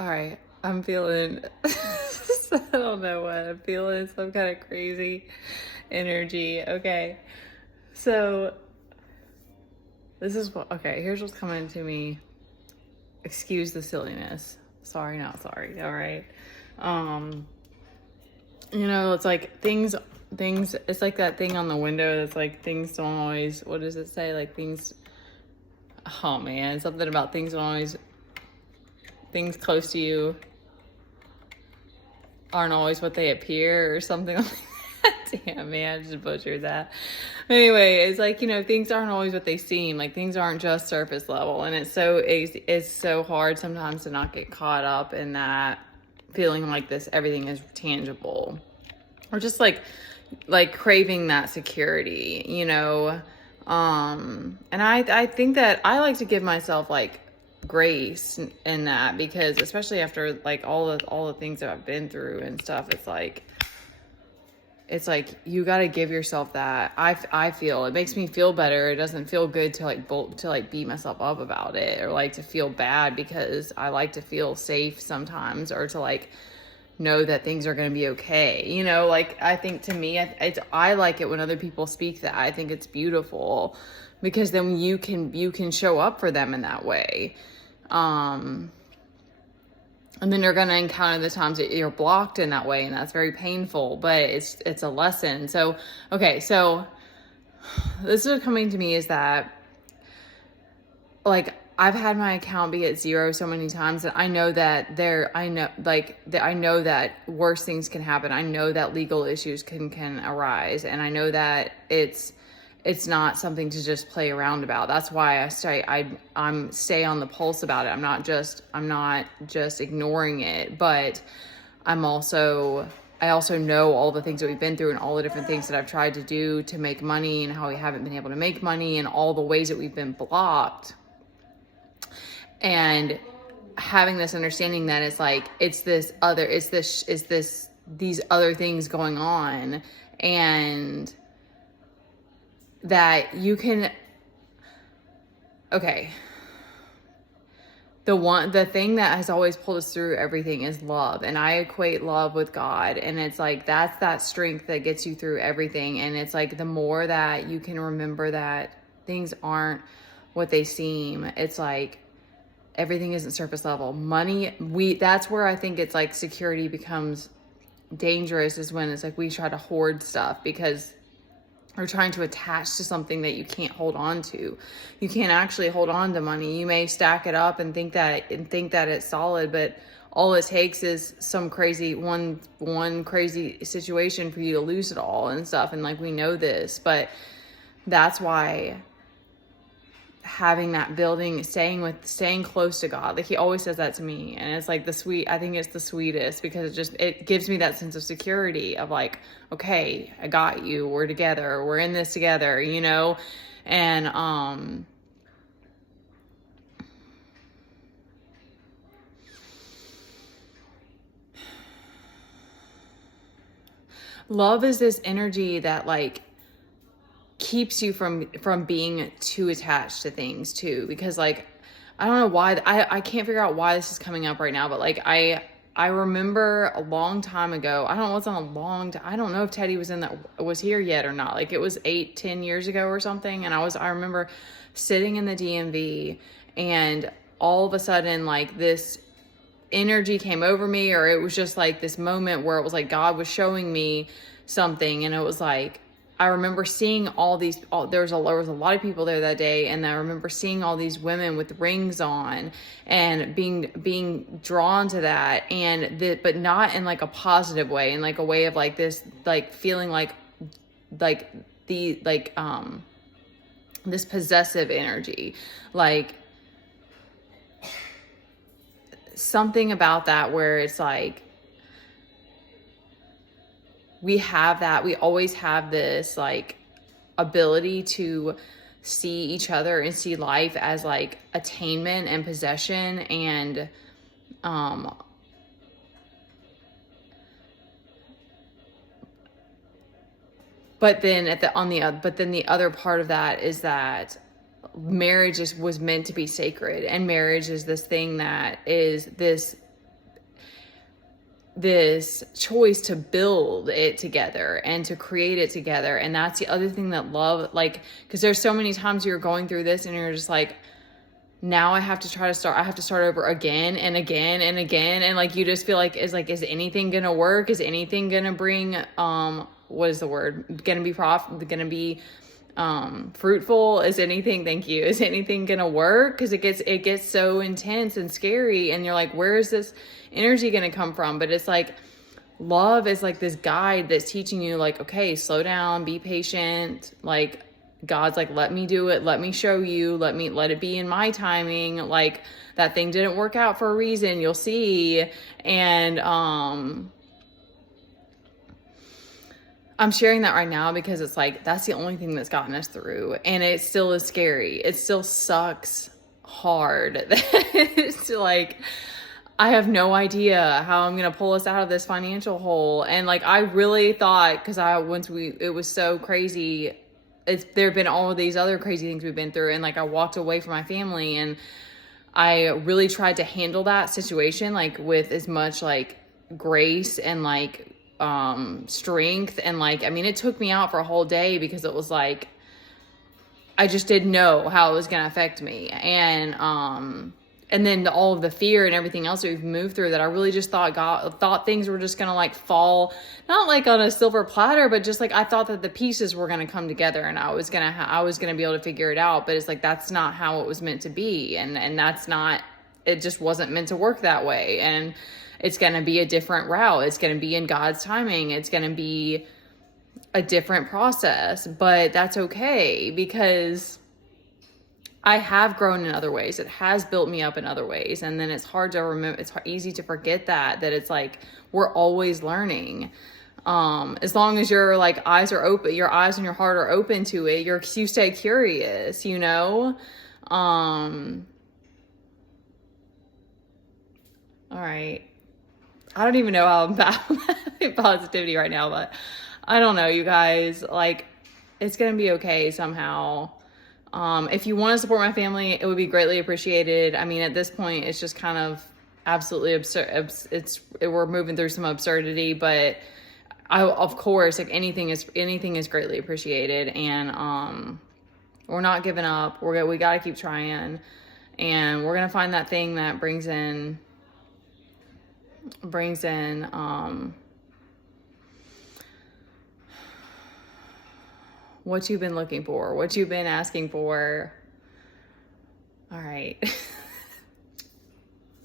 All right, I'm feeling, I don't know what, I'm feeling some kind of crazy energy. Okay, so okay, here's what's coming to me. Excuse the silliness. Sorry, not sorry. All right. Um, it's like it's like that thing on the window that's like things don't always, what does it say? Like things, oh man, something about things don't always, things close to you aren't always what they appear or something like that. Damn, man, I just butchered that. Anyway, it's like, things aren't always what they seem. Like things aren't just surface level. And it's so hard sometimes to not get caught up in that feeling like everything is tangible. Or just like craving that security, and I think that I like to give myself like grace in that, because especially after like all the things that I've been through and stuff, it's like you got to give yourself that. I feel it makes me feel better. It doesn't feel good to beat myself up about it, or like to feel bad, because I like to feel safe sometimes, or to like know that things are going to be okay. Like I think to me, I like it when other people speak that. I think it's beautiful, because then you can show up for them in that way. And then you're going to encounter the times that you're blocked in that way, and that's very painful, but it's a lesson. So, okay, so this is coming to me is that, like, I've had my account be at zero so many times, and I know that I know that worse things can happen. I know that legal issues can arise, and I know that it's not something to just play around about. That's why I'm stay on the pulse about it. I'm not just ignoring it, but I also know all the things that we've been through, and all the different things that I've tried to do to make money, and how we haven't been able to make money, and all the ways that we've been blocked. And having this understanding that it's like, these other things going on, and that you can, okay. The thing that has always pulled us through everything is love. And I equate love with God. And it's like, that's that strength that gets you through everything. And it's like, the more that you can remember that things aren't what they seem, it's like, everything isn't surface level. Money, that's where I think it's like security becomes dangerous, is when it's like we try to hoard stuff, because we're trying to attach to something that you can't hold on to. You can't actually hold on to money. You may stack it up and think that it's solid, but all it takes is some crazy one crazy situation for you to lose it all and stuff. And like, we know this, but that's why having that building, staying close to God. Like he always says that to me. And it's like I think it's the sweetest, because it gives me that sense of security of like, okay, I got you. We're together. We're in this together, and, love is this energy that like keeps you from being too attached to things too, because like, I don't know why, I can't figure out why this is coming up right now, but like I remember a long time ago, I don't know if Teddy was here yet or not. Like it was 8-10 years ago or something. And I remember sitting in the DMV, and all of a sudden like this energy came over me, or it was just like this moment where it was like God was showing me something. And it was like, I remember seeing there was a lot of people there that day, and I remember seeing all these women with rings on, and being drawn to that, but not in like a positive way, in like a way of like this, like feeling like this possessive energy, like something about that, where it's like, we always have this like ability to see each other and see life as like attainment and possession, and but then the other part of that is that marriage was meant to be sacred, and marriage is this thing that is this this choice to build it together and to create it together. And that's the other thing that love, like, because there's so many times you're going through this and you're just like, now I have to start over again and again and again. And like, you just feel like, is anything going to work? Is anything going to bring, what is the word? Going to be going to be, fruitful? Is anything, thank you. Is anything going to work? Cause it gets so intense and scary. And you're like, where is this energy going to come from? But it's like, love is like this guide that's teaching you like, okay, slow down, be patient. Like, God's like, let me do it. Let me show you. Let it be in my timing. Like, that thing didn't work out for a reason. You'll see. And, I'm sharing that right now because it's like, that's the only thing that's gotten us through. And it still is scary. It still sucks hard. It's like, I have no idea how I'm going to pull us out of this financial hole. And like, I really thought, cause it was so crazy. There have been all of these other crazy things we've been through. And like, I walked away from my family and I really tried to handle that situation, like with as much like grace and like, strength. And like, I mean, it took me out for a whole day because it was like, I just didn't know how it was going to affect me. And then all of the fear and everything else that we've moved through, that I really just thought things were just going to like fall, not like on a silver platter, but just like, I thought that the pieces were going to come together and I was going to be able to figure it out. But it's like, that's not how it was meant to be. And that's not, it just wasn't meant to work that way. And it's going to be a different route. It's going to be in God's timing. It's going to be a different process, but that's okay because I have grown in other ways. It has built me up in other ways. And then it's hard to remember. It's easy to forget that it's like, we're always learning. As long as your like eyes are open, your eyes and your heart are open to it, you stay curious, you know? All right. I don't even know how I'm having positivity right now, but I don't know, you guys, like, it's going to be okay somehow. If you want to support my family, it would be greatly appreciated. I mean, at this point, it's just kind of absolutely absurd. We're moving through some absurdity, but of course, like anything is greatly appreciated. And, we're not giving up. We got to keep trying, and we're going to find that thing that brings in, what you've been looking for, what you've been asking for. All right.